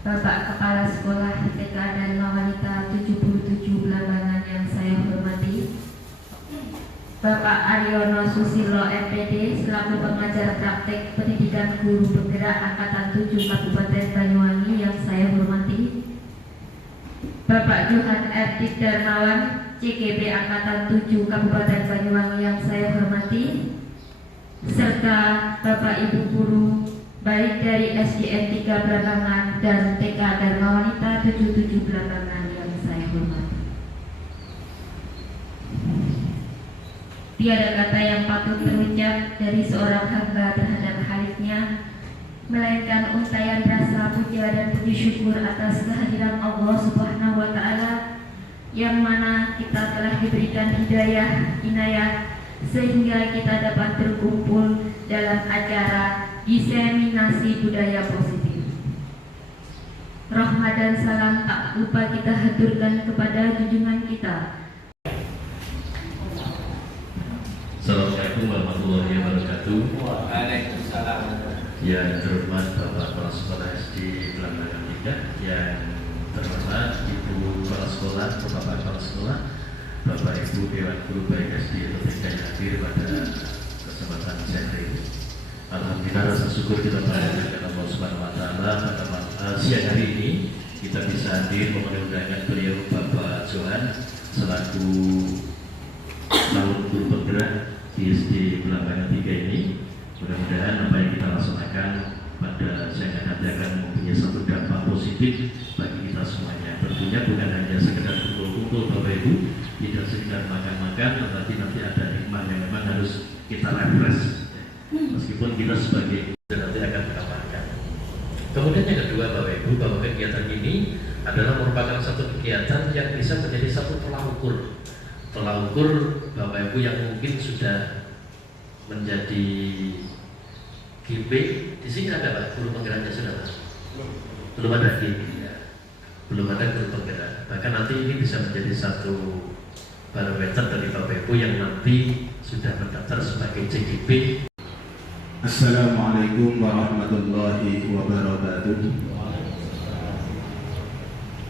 Bapak Kepala Sekolah TK Dharma Wanita 77 Belambangan yang saya hormati, Bapak Aryono Susilo MPD selaku pengajar praktek pendidikan guru bergerak Angkatan 7 Kabupaten Banyuwangi yang saya hormati, Bapak Johan Erdik Darmawan CGP Angkatan 7 Kabupaten Banyuwangi yang saya hormati, serta Bapak Ibu guru baik dari SDN 3 Belambangan dan TK Dharma Wanita 77 Belambangan yang saya hormati. Tiada kata yang patut terucap dari seorang hamba terhadap Khaliknya, melainkan untaian rasa puja dan puji syukur atas kehadiran Allah Subhanahu wa Ta'ala, yang mana kita telah diberikan hidayah, inayah, sehingga kita dapat berkumpul dalam acara diseminasi budaya positif. Rahmat dan salam tak lupa kita haturkan kepada junjungan kita. Assalamualaikum warahmatullahi wabarakatuh. Waalaikumsalam. Yang terhormat Bapak Kepala Sekolah SD Belambangan 3, yang terhormat Ibu Kepala Sekolah, Bapak Kepala Sekolah, Bapak Ibu Dewan Guru baik SD atau TK yang hadir pada kesempatan siang hari ini. Alhamdulillah, rasa syukur kita panjatkan Allah Subhanahu wa Ta'ala pada siang hari ini kita bisa hadir memenuhi undangan beliau Bapak Johan selaku calon guru bergerak di SD Belambangan 3 ini. Mudah-mudahan apa yang kita laksanakan pada siang nanti akan mempunyai satu dampak positif bagi kita semuanya. Tentunya bukan hanya sekedar kumpul-kumpul Bapak Ibu, tidak sekedar makan-makan, tetapi nanti ada hikmah yang memang harus kita refresh. Meskipun kita sebagai nanti akan kita makan. Kemudian yang kedua Bapak Ibu, bahwa kegiatan ini adalah merupakan satu kegiatan yang bisa menjadi satu tolak ukur Bapak Ibu yang mungkin sudah menjadi GP. Di sini ada Pak guru penggeraknya sudah Pak? Belum ada GP ya. Belum ada guru penggerak. Bahkan nanti ini bisa menjadi satu barometer dari Bapak Ibu yang nanti sudah mendaftar sebagai CGP. Assalamualaikum warahmatullahi wabarakatuh.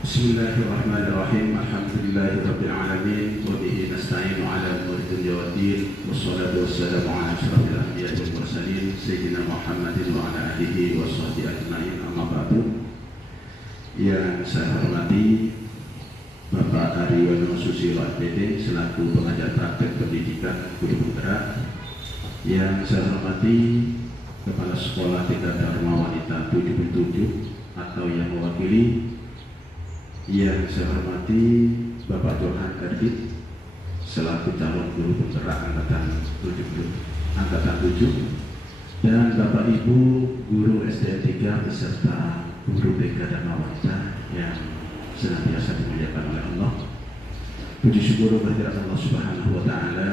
Bismillahirrahmanirrahim. Alhamdulillahirabbil alamin wa bihi nasta'inu 'ala umuri dunya waddin. Wassalatu wassalamu 'ala asyrafil anbiya'i wal mursalin sayyidina Muhammadin wa 'ala alihi washabbihi ajma'in. Amma ba'du. Yang saya hormati Bapak Aryono Susilo MPD selaku pengajar praktek pendidikan guru bergerak. Yang saya hormati Kepala Sekolah TK Dharma Wanita 77 atau yang mewakili. Yang saya hormati Bapak Johan Erdik selaku calon guru bergerak Angkatan 7 dan Bapak Ibu guru SDN 3 beserta guru TK Dharma Wanita yang senantiasa dimuliakan oleh Allah. Puji syukur kehadirat Allah Subhanahu wa Ta'ala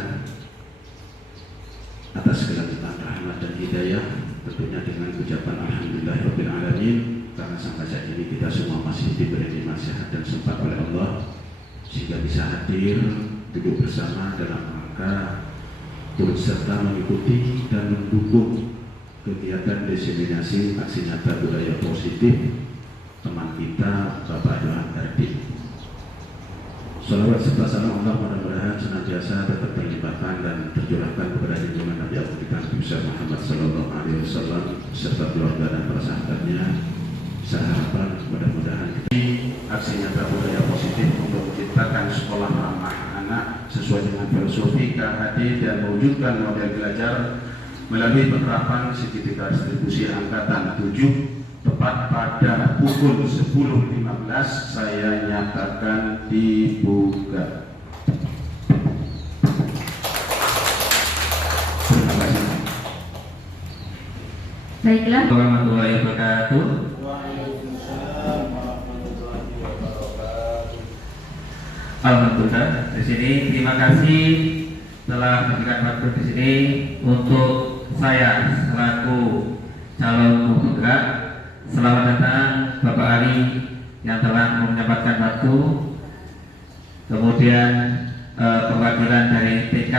atas segala limpahan rahmat dan hidayah, tentunya dengan ucapan alhamdulillahirabbil alamin, karena sampai saat ini kita semua masih diberi nikmat sehat dan sempat oleh Allah sehingga bisa hadir duduk bersama dalam rangka turut serta mengikuti dan mendukung kegiatan diseminasi aksi nyata budaya positif teman kita Bapak Johan Erdik. Salawat serta salam Allah mudah-mudahan senantiasa tetap terlimpahkan dan tercurahkan kepada junjungan Nabi Agung kita Nabi Muhammad Sallallahu Alaihi Wasallam serta keluarga dan para sahabatnya. Saya harapkan mudah-mudahan aksi nyata budaya positif untuk menciptakan sekolah ramah anak sesuai dengan filosofi KHD dan mewujudkan model belajar melalui penerapan segitiga distribusi angkatan 7 tepat pada pukul 10.15 saya nyatakan dibuka. Terima kasih. Baiklah. Warahmatullahi wabarakatuh. Alhamdulillah, di sini terima kasih telah memberikan waktu di sini untuk saya selaku calon guru bergerak. Selamat datang Bapak Ari yang telah menyempatkan waktu. Kemudian perwakilan dari TK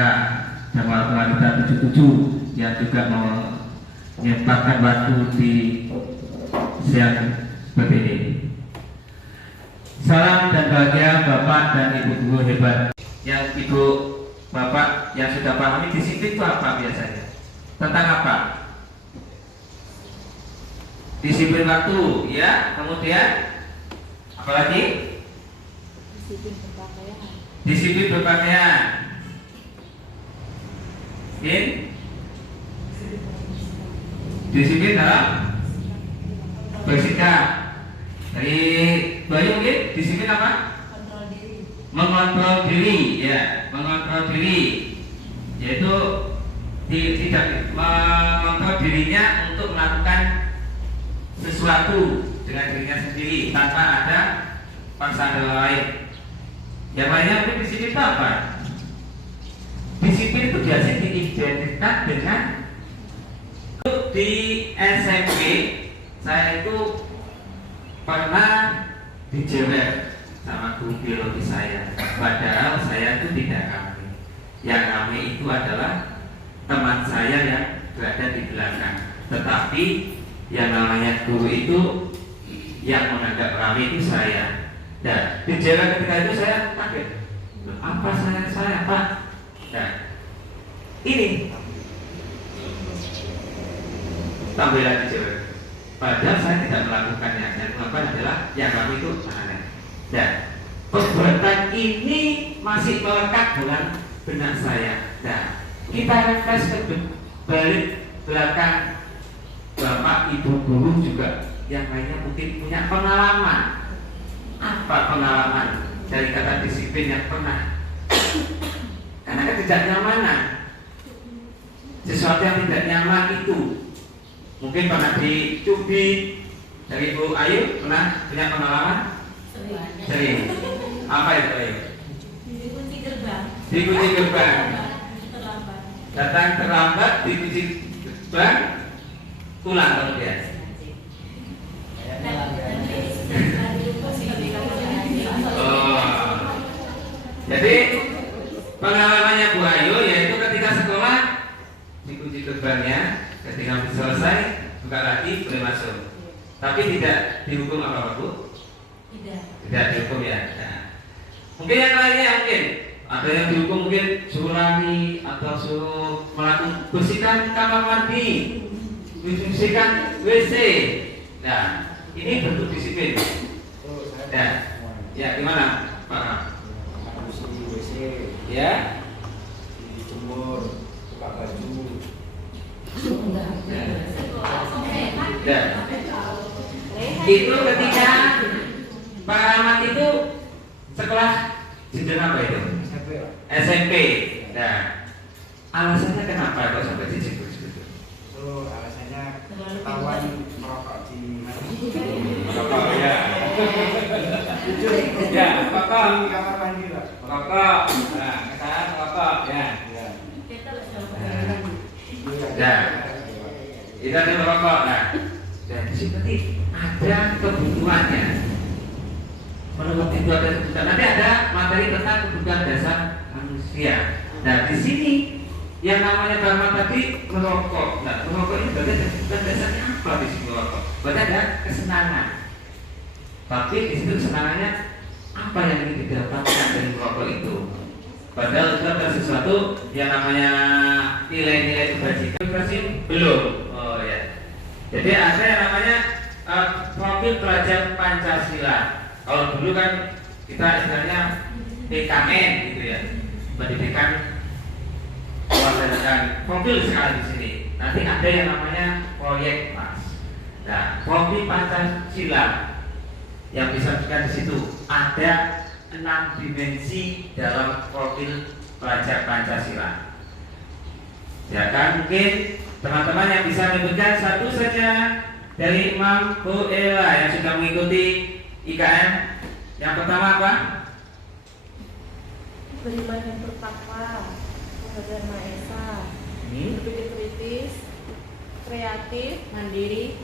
Dharma Wanita 77 yang juga menyempatkan waktu di siang seperti ini. Salam dan bahagia Bapak dan Ibu guru hebat. Yang Ibu Bapak yang sudah pahami disiplin itu apa biasanya? Tentang apa? Disiplin waktu, ya. Kemudian apa lagi? Disiplin berpakaian. Disiplin dalam bersikap. Dari Bayu mungkin disiplin apa? Mengontrol diri, ya, mengontrol diri, yaitu tidak mengontrol dirinya untuk melakukan sesuatu dengan dirinya sendiri tanpa ada paksaan orang lain. Yang lainnya mungkin disiplin itu apa? Disiplin itu biasanya diidentikan dengan di SMP saya itu pernah dijewer sama guru biologi saya, padahal saya itu tidak kami. Yang kami itu adalah teman saya yang berada di belakang. Tetapi yang namanya guru itu yang menganggap kami itu saya. Dan dijewer ketika itu saya kaget. Apa saya Pak? Nah, ini tampilan dijewer. Padahal saya tidak melakukannya. Yang melakukan adalah yang kami itu anak. Dan perbuatan ini masih melekat dalam benak saya. Nah, kita refresh ke balik belakang Bapak Ibu guru juga yang lainnya mungkin punya pengalaman. Apa pengalaman dari kata disiplin yang pernah? Karena ketidaknyamanan, sesuatu yang tidak nyaman itu mungkin pernah dicubit. Dari Ibu Ayu pernah punya pengalaman? Sering. Apa itu Ayu? Dikunci gerbang. Dikunci gerbang. Terlambat. Datang terlambat, dikunci gerbang, pulang kemudian. Oh. Jadi pengalamannya Bu Ayu yaitu ketika sekolah dikunci gerbangnya, ketika selesai buka lagi boleh masuk. Tapi tidak dihukum apa-apa Bu? Tidak dihukum ya. Nah, mungkin yang lainnya mungkin ada yang dihukum, mungkin suruh lari atau suruh melakukan bersihkan kamar mandi, bersihkan WC. Nah, ini bentuk disiplin. Nah, ya gimana Pak? Ya, dijemur, buka baju. ya. Itu ketika Pak Rahmat itu sekolah jenjang apa itu? SMP. Nah, alasannya kenapa kok sampai dijemput gitu? Itu alasannya ketahuan merokok di mana? Merokok ya. Ya, merokok Di kamar mandi lah. merokok. Nah, kesalahan merokok ya. Ya. Kita ada merokok. Nah, dan seperti ada kebutuhannya. Menurut itu ada kebutuhan. Nanti ada materi tentang kebutuhan dasar manusia. Nah, di sini yang namanya dharma tadi merokok. Nah, merokok ini berarti kebutuhan dasarnya apa di sini merokok? Berarti ada kesenangan. Tapi di situ kesenangannya apa yang ingin didapatkan dari merokok itu? Padahal itu ada sesuatu yang namanya nilai-nilai kebajikan belum. Oh ya. Jadi ada yang namanya profil pelajar Pancasila. Kalau dulu kan kita istilahnya PKN gitu ya, pendidikan kewarganegaraan. Profil sekarang di sini. Nanti ada yang namanya proyek Mas. Nah, profil Pancasila yang bisa di situ ada 6 dimensi dalam profil pelajar Pancasila. Ya kan, mungkin teman-teman yang bisa menyebutkan satu saja dari Imam Bu Ella yang sudah mengikuti IKM. Yang pertama apa? Beriman yang bertakwa, mengajar Maha Esa, berpikir kritis, kreatif, mandiri.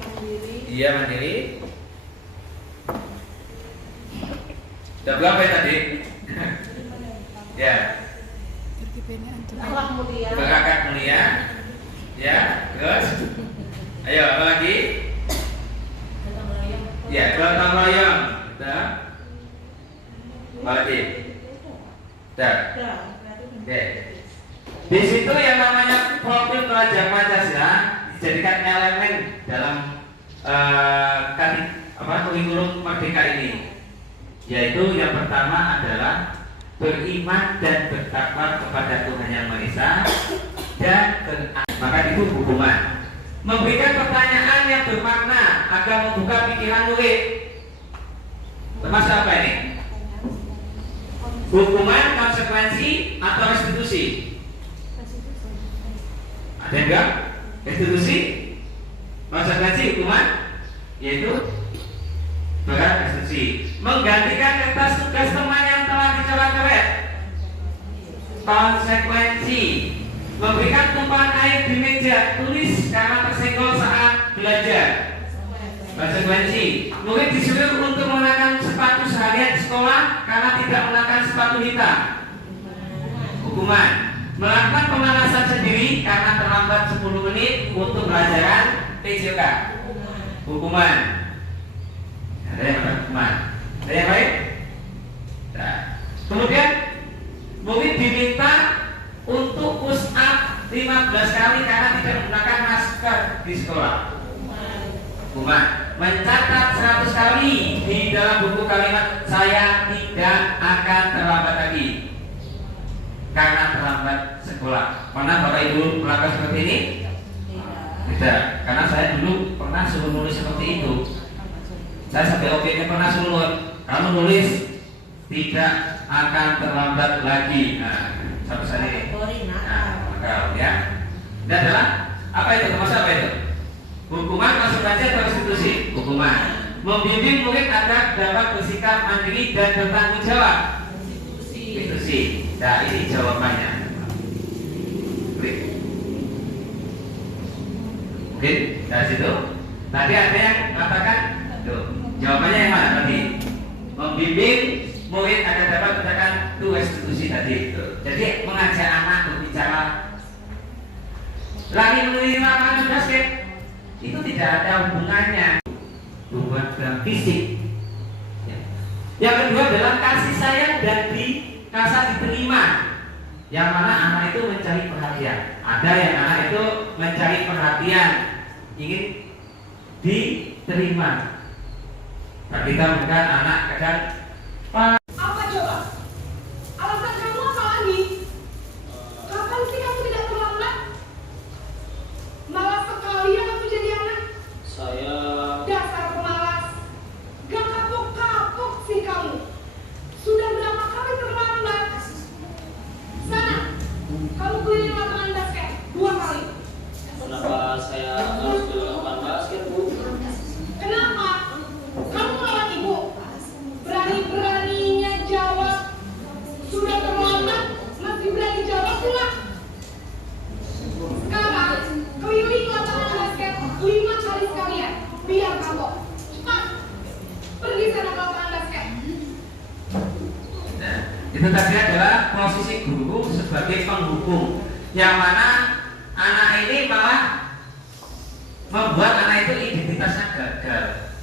Iya, mandiri. Sudah berapa ya tadi? Ya. Akhlak mulia. Berakhlak mulia. Ya, terus? Ayo, apa lagi? Ya, gotong royong. Kita Berarti. Dah. Udah. Oke. Di situ yang namanya profil pelajar Pancasila dijadikan elemen dalam kurikulum Merdeka ini, yaitu yang pertama adalah beriman dan bertakwa kepada Tuhan Yang Maha Esa dan maka itu hukuman. Memberikan pertanyaan yang bermakna agar membuka pikiran murid. Termasuk apa ini? Hukuman, konsekuensi, atau restitusi? Ada yang enggak? Restitusi, konsekuensi, hukuman, yaitu berat restitusi. Menggantikan kertas tugas teman yang telah dicoret-coret, konsekuensi. Memberikan tumpahan air di meja tulis karena tersenggol saat belajar, konsekuensi. Murid disuruh untuk mengenakan sepatu seharian di sekolah karena tidak mengenakan sepatu hitam, hukuman. Melakukan pemanasan sendiri karena terlambat 10 menit untuk pelajaran PJK, hukuman. Ada yang ada hukuman? Ada yang lain? Nah. Kemudian murid diminta untuk push up 15 kali karena tidak menggunakan masker di sekolah, hukuman. Mencatat 100 kali di dalam buku kalimat saya tidak akan terlambat lagi karena terlambat sekolah. Pernah Bapak Ibu melakukan seperti ini? Tidak, karena saya dulu pernah suruh nulis seperti itu. Saya sampai OP-nya pernah suruh kamu nulis tidak akan terlambat lagi. Nah, sampai saat ini. Maka ya. Dan adalah apa itu? Termasuk apa itu? Hukuman, konsekuensi atau restitusi? Hukuman. Membimbing murid agar dapat bersikap mandiri dan bertanggung jawab. Restitusi. Nah, ini jawabannya. Oke, dari situ. Tadi ada yang katakan, tuh, jawabannya yang mana tadi? Membimbing murid agar dapat menggunakan itu restitusi tadi. Tuh. Jadi mengajak anak berbicara. Lari menuju lapangan basket itu tidak ada hubungannya, hubungan dengan fisik. Ya. Yang kedua adalah kasih sayang dan rasa diterima, yang mana anak itu mencari perhatian. Ada yang anak itu mencari perhatian, ingin diterima. Nah, kita memberikan anak kadang apa coba? Alasan kamu apa lagi? Kapan sih kamu tidak terlambat? Malas sekali ya kamu jadi anak. Saya Dasar pemalas. Gak kapok-kapok sih kamu. Sudah berapa kali terlambat? Sana, kamu keliling lapangan basket 2 kali. kenapa saya harus ke lapangan basket, Bu? Kenapa? Kamu melawan ibu. Berani-beraninya jawab. Sudah terlambat, masih berani jawab pula. Sekarang, keliling lapangan basket 5 kali sekalian. Biar kapok. Cepat. Pergi sana ke lapangan basket. Nah, itu tadi adalah posisi guru sebagai penghukum, yang mana anak ini malah membuat anak itu identitasnya gagal,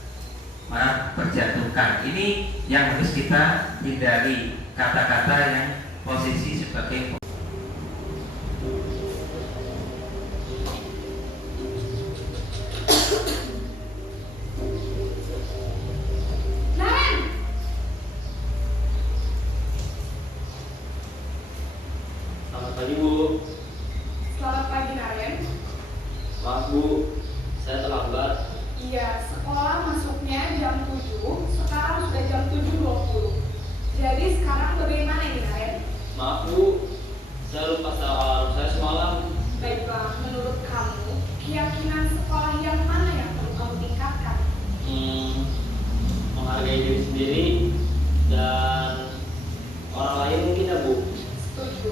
malah terjatuhkan. Ini yang harus kita hindari, kata-kata yang posisi sebagai Naren, Selamat pagi, Bu. selamat pagi Naren. Maaf, Bu, saya terlambat. Iya, sekolah masuknya jam 7, sekarang sudah jam 7.20. Jadi sekarang bagaimana ini Naren? Maaf, Bu, saya lupa alarm saya semalam. Baiklah, menurut kamu, keyakinan sekolah yang mana yang perlu kamu tingkatkan? Menghargai diri sendiri dan orang lain mungkin ya, Bu. Setuju.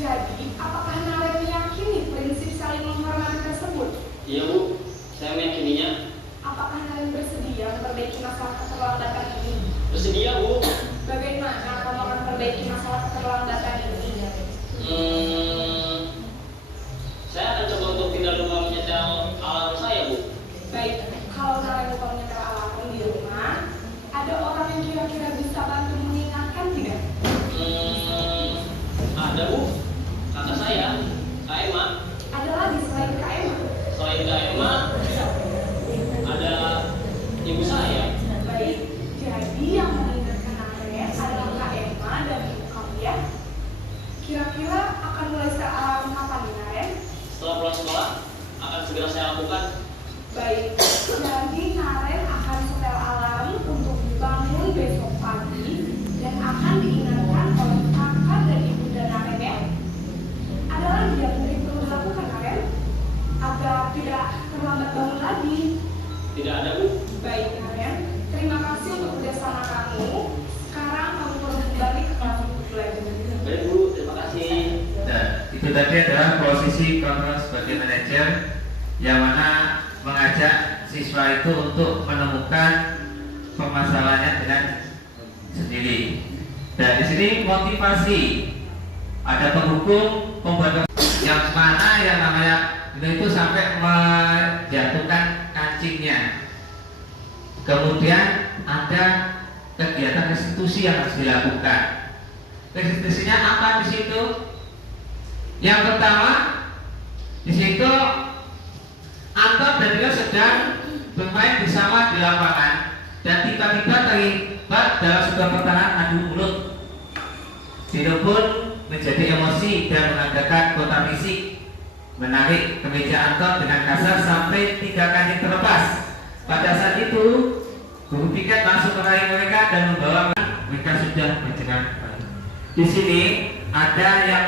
Jadi, apakah Naren meyakini prinsip saling menghormati tersebut? Iya, Bu, saya meyakininya. Apakah Naren bersedia memperbaiki masalah keterlambatan ini? Bersedia, Bu. Bagaimana kamu akan memperbaiki masalah keterlambatan ini? Saya akan coba untuk tidak lupa menyetel alarm saya, Bu. Baik, kalau Naren lupa menyetel alarm di rumah, ada orang yang kira-kira bisa bantu mengingatkan tidak? lakukan? Baik, jadi Karen akan setel alarm untuk dibangun besok pagi dan akan diingatkan oleh kakak dan ibu dan Karen ya. Ada lagi yang perlu dilakukan Karen agar tidak terlambat bangun lagi. Tidak ada, Bu. Baik Karen, terima kasih untuk kerjasama kamu. Sekarang kamu perlu kembali ke kelas untuk belajar. Baik, Bu. Terima kasih. Nah, itu tadi adalah posisi kontrol sebagai manajer yang mana mengajak siswa itu untuk menemukan permasalahannya dengan sendiri. Dan di sini motivasi ada penghukum, pembuat yang mana yang namanya itu sampai menjatuhkan kancingnya. Kemudian ada kegiatan restitusi yang harus dilakukan. Restitusinya apa di situ? Yang pertama di situ Anton dan Rio sedang bermain bersama di lapangan dan tiba-tiba terlibat dalam sebuah pertahanan adu mulut. Rio pun menjadi emosi dan mengadakan kontak fisik, menarik kemeja Anton dengan kasar sampai 3 kancing terlepas. Pada saat itu guru piket langsung meraih mereka dan membawa mereka sudah berjalan. Di sini ada yang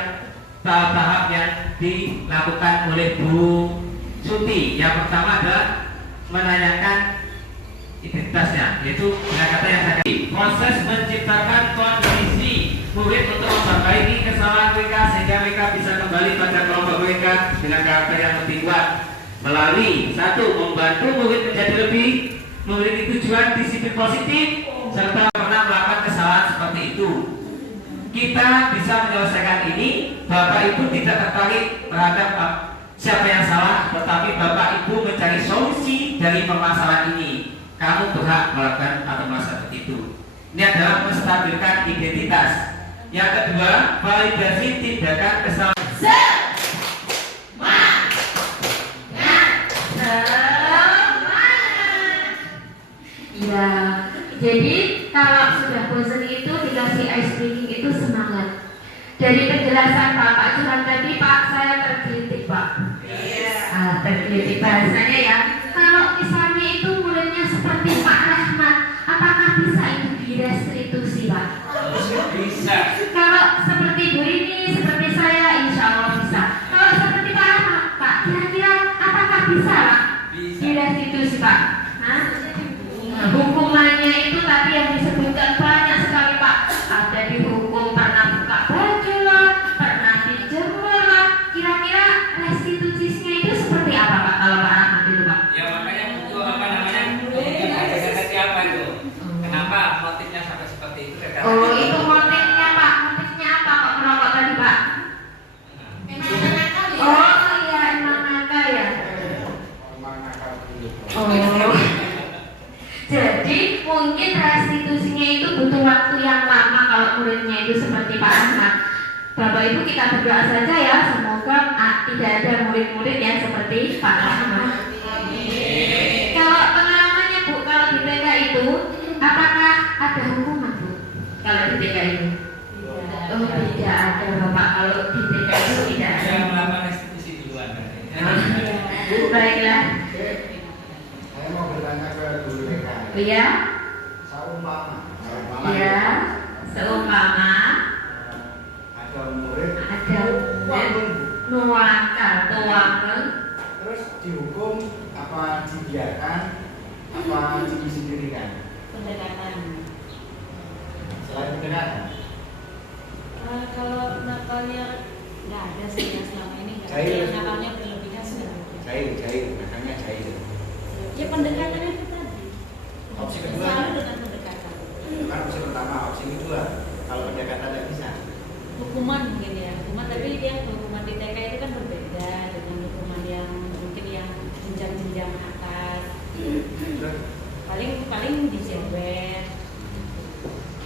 tahap-tahap yang dilakukan oleh Bu Suti. Yang pertama adalah menanyakan identitasnya, yaitu dengan kata yang saya katakan, proses menciptakan kondisi murid untuk memperbaiki kesalahan mereka sehingga mereka bisa kembali pada kelompok mereka dengan karakter yang lebih kuat melalui 1. Membantu murid menjadi lebih memiliki tujuan disiplin positif serta pernah melakukan kesalahan seperti itu. Kita bisa menyelesaikan ini. Bapak Ibu tidak tertarik terhadap siapa yang salah, tetapi Bapak Ibu mencari solusi dari permasalahan ini. Kamu berhak melakukan atau melakukan itu. Ini adalah menstabilkan identitas. Yang kedua, validasi tindakan kesalahan. Ya, jadi kalau sudah bosan itu dikasih ice cream itu semangat. Dari penjelasan Bapak Johan tadi, Pak, saya tergelitik, Pak. Tergelitik bahasanya ya. Kalau misalnya itu muridnya seperti Pak Rahmat, apakah bisa itu direstitusi, Pak? Bisa. Kalau seperti Bu ini, seperti saya, insya Allah bisa. Kalau seperti Pak Rahmat, Pak, kira-kira apakah bisa, Pak? Bisa. Direstitusi, Pak? Hah? Hukumannya itu tadi yang disebutkan banyak sekali, Pak. Ada dihukum pernah buka baju lah, pernah dijemur lah. Kira-kira restitusinya itu seperti apa, Pak? Kalau Pak Rahmat itu, Pak? Ya makanya itu apa namanya? Ada siapa itu? Kenapa motifnya sampai seperti itu? Oh, itu motifnya, Pak. Motifnya apa kok merokok tadi, Pak? Oh iya, emang nakal ya. Oh. Jadi mungkin restitusinya itu butuh waktu yang lama kalau muridnya itu seperti Pak Ahmad. Bapak Ibu kita berdoa saja ya, semoga tidak ada murid-murid yang seperti Pak Ahmad. Kalau pengalamannya Bu, kalau di TK itu apakah ada hukuman Bu? Kalau di TK itu? Oh tidak ada Bapak, kalau di TK itu tidak ada. Saya melakukan restitusi duluan. Baiklah. Saya mau bertanya ke guru TK. Iya. Seumpama Iya. Seumpama ada murid nuangkan tuangkan terus dihukum apa dibiarkan apa disendirikan? Pendekatan. Selain pendekatan. Kalau nakalnya nggak ada sih ya selama ini nggak ada. Cair. Yang nakalnya berlebihan sudah. Cair, makanya cair. Ya pendekatan itu tadi. Opsi kedua. Selalu dengan pendekatan. Kan opsi pertama, opsi kedua. Kalau pendekatan tidak bisa. Hukuman mungkin ya. Hukuman tapi yang hukuman di TK itu kan berbeda dengan hukuman yang mungkin yang jenjang-jenjang atas. Paling disewer.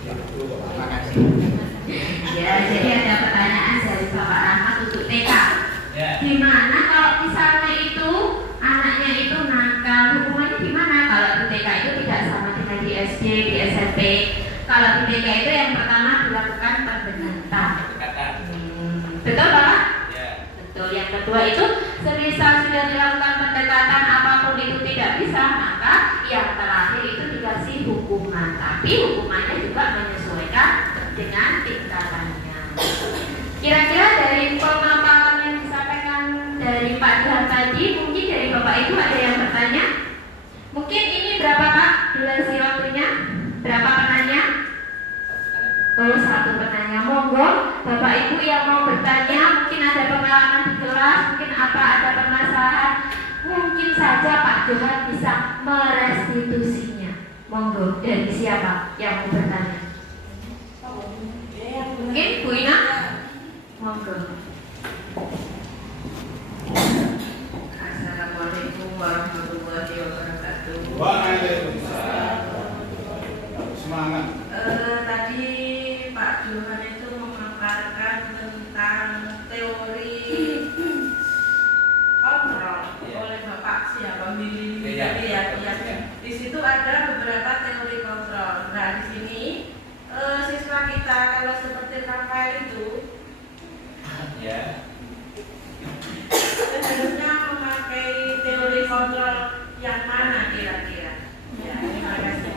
Terima kasih. ya. Jadi ada pertanyaan dari Bapak Rahmat untuk TK. Ya. Gimana kalau misalnya itu anaknya itu nakal, hukumannya gimana? Kalau di TK itu tidak sama dengan di SD, di SMP. Kalau di TK itu yang pertama dilakukan pendekatan. Betul Bapak? Ya. Betul. Yang kedua itu semisal sudah dilakukan pendekatan persyaratan apapun itu tidak bisa, maka yang terakhir itu dikasih hukuman. Tapi hukumannya juga menyesuaikan dengan tingkatannya. Kira-kira dari pemaparan yang disampaikan dari Pak Johan tadi, mungkin dari Bapak Ibu ada yang bertanya? Mungkin ini berapa Pak durasi waktunya? Berapa penanya? Oh, 1 penanya. Monggo Bapak Ibu yang mau bertanya, mungkin ada pengalaman di kelas, mungkin ada permasalahan, mungkin saja Pak Johan bisa merestitusinya. Monggo, dari siapa yang mau bertanya? Mungkin Bu Ina? Monggo. Assalamualaikum warahmatullahi wabarakatuh. Waalaikumsalam. Semangat. Tadi Pak Johan itu memaparkan tentang teori kontrol oleh Bapak siapa milih. Di situ ada beberapa teori kontrol. Nah, di sini siswa kita kalau seperti Rafael itu seharusnya memakai teori kontrol yang mana kira-kira? Ya, terima kasih.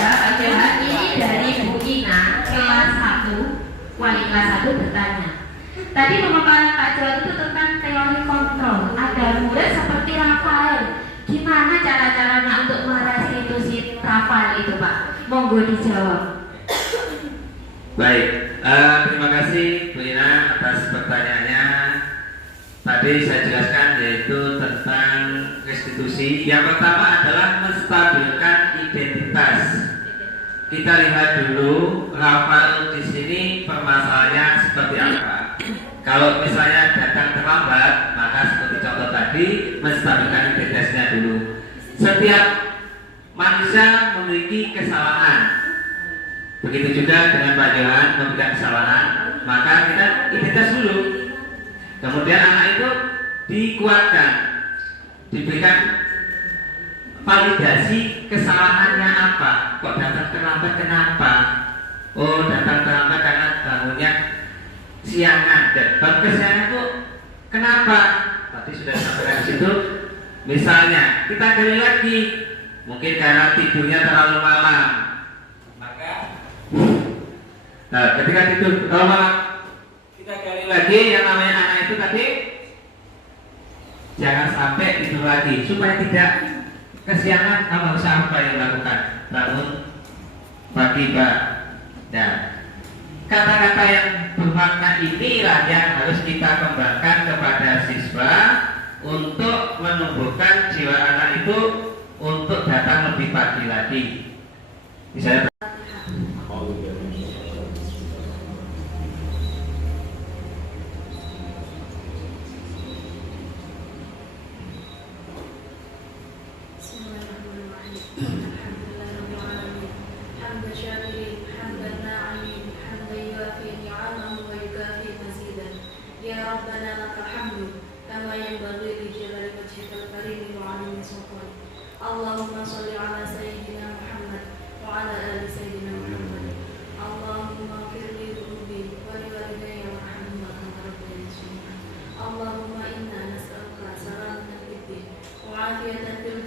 Ya, Pak Johan, ini dari Bu Ina kelas 1, wali kelas 1 bertanya. Tadi pemaparan Pak Johan itu tentang teori kontrol. Ada murid seperti Rafael. Gimana cara-caranya untuk merestitusi Rafael itu, Pak? Monggo dijawab. Baik, terima kasih Bu Ina atas pertanyaannya. Tadi saya jelaskan yaitu tentang restitusi. Yang pertama adalah menstabilkan identitas. Kita lihat dulu Rafael di sini permasalahannya seperti apa. Kalau misalnya datang terlambat, maka seperti contoh tadi menstabilkan identitasnya dulu. Setiap manusia memiliki kesalahan. Begitu juga dengan Pak Johan memiliki kesalahan, maka kita identitas dulu. Kemudian anak itu dikuatkan, diberikan validasi kesalahannya apa. Kok datang terlambat kenapa? Oh, datang terlambat karena bangunnya siangan. Dan bab kesiangan itu kenapa? Tadi sudah disampaikan di situ. Misalnya kita gali lagi, mungkin karena tidurnya terlalu malam. Maka, nah, ketika tidur terlalu malam, kita gali lagi yang namanya anak itu tadi jangan sampai tidur lagi supaya tidak kesiangan. Kamu harus apa yang dilakukan? Bangun pagi, Pak. Dan kata-kata yang bermakna inilah yang harus kita kembangkan kepada siswa untuk menumbuhkan jiwa anak itu untuk datang lebih pagi lagi. Misalnya Allahumma sholli ala sayyidina Muhammad wa ala ali sayyidina Muhammad. Allahumma ighfir li dhunubi wa li walidayya warhamhuma kama rabbayani shaghira. Allahumma inna nas'aluka salamatan fid din wa 'afiyatan fil